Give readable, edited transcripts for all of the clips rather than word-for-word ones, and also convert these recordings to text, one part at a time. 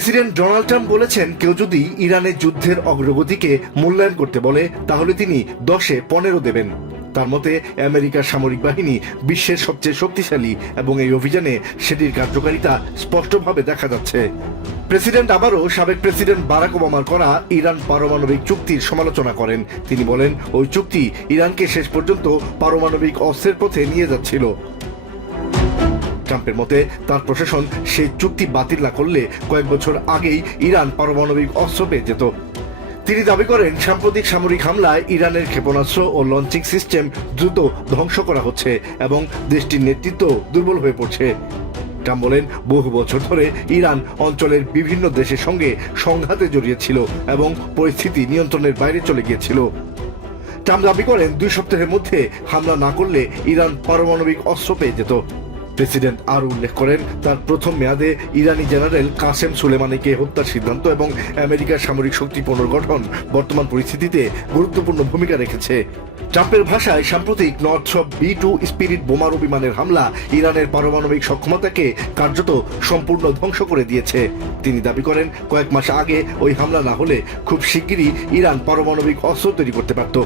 President Donald Trump বলেছেন, কেউ যদি ইরানের যুদ্ধের অগ্রগতিকে মূল্যায়ন করতে বলে তাহলে তিনি 10-এ 15 দেবেন। তার মতে আমেরিকার সামরিক বাহিনী বিশ্বের সবচেয়ে শক্তিশালী এবং এই অভিযানে সেটির কার্যকারিতা স্পষ্টভাবে দেখা যাচ্ছে। প্রেসিডেন্ট আবারও সাবেক প্রেসিডেন্ট বারাক ওবামার করা ইরান পারমাণবিক চুক্তির সমালোচনা করেন। তিনি বলেন, ওই চুক্তি ইরানকে শেষ পর্যন্ত পারমাণবিক অস্ত্রের পথে নিয়ে যাচ্ছিল। ট্রাম্পের মতে তার প্রশাসন সেই চুক্তি বাতিল না করলে কয়েক বছর আগেই ইরান পারমাণবিক অস্ত্র পেয়ে যেত। তিনি দাবি করেন, সাম্প্রতিক সামরিক হামলায় ইরানের ক্ষেপণাস্ত্র ও লঞ্চিং সিস্টেম দ্রুত ধ্বংস করা হচ্ছে এবং দেশটির নেতৃত্ব দুর্বল হয়ে পড়ছে। ট্রাম্প বলেন, বহু বছর ধরে ইরান অঞ্চলের বিভিন্ন দেশের সঙ্গে সংঘাতে জড়িয়েছিল এবং পরিস্থিতি নিয়ন্ত্রণের বাইরে চলে গিয়েছিল। ট্রাম্প দাবি করেন, 2 সপ্তাহের মধ্যে হামলা না করলে ইরান পারমাণবিক অস্ত্র পেয়ে যেত। প্রেসিডেন্ট আরও উল্লেখ করেন, তার প্রথম মেয়াদে ইরানি জেনারেল কাসেম সুলেমানিকে হত্যার সিদ্ধান্ত এবং আমেরিকার সামরিক শক্তি পুনর্গঠন বর্তমান পরিস্থিতিতে গুরুত্বপূর্ণ ভূমিকা রেখেছে। ট্রাম্পের ভাষায়, সাম্প্রতিক নর্থ্রপ B-2 স্পিরিট বোমারু বিমানের হামলা ইরানের পারমাণবিক সক্ষমতাকে কার্যত সম্পূর্ণ ধ্বংস করে দিয়েছে। তিনি দাবি করেন, কয়েক মাস আগে ওই হামলা না হলে খুব শিগগিরই ইরান পারমাণবিক অস্ত্র তৈরি করতে পারত।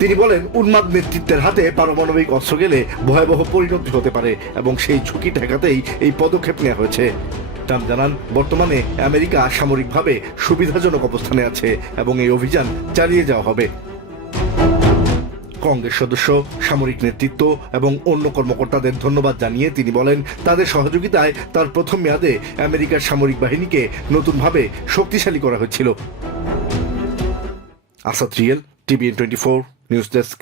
তিনি বলেন, উন্মাদ নেতৃত্বের হাতে পারমাণবিক অস্ত্র গেলে ভয়াবহ পরিণতি হতে পারে এবং সেই ঝুঁকি ঠেকাতেই এই পদক্ষেপ নেওয়া হয়েছে। ট্রাম্প জানান, বর্তমানে আমেরিকা সামরিকভাবে সুবিধাজনক অবস্থানে আছে এবং এই অভিযান চালিয়ে যাওয়া হবে। কংগ্রেস সদস্য, সামরিক নেতৃত্ব এবং অন্য কর্মকর্তাদের ধন্যবাদ জানিয়ে তিনি বলেন, তাদের সহযোগিতায় তার প্রথম মেয়াদে আমেরিকার সামরিক বাহিনীকে নতুনভাবে শক্তিশালী করা হয়েছিল। Asad real, TVN24 news desk.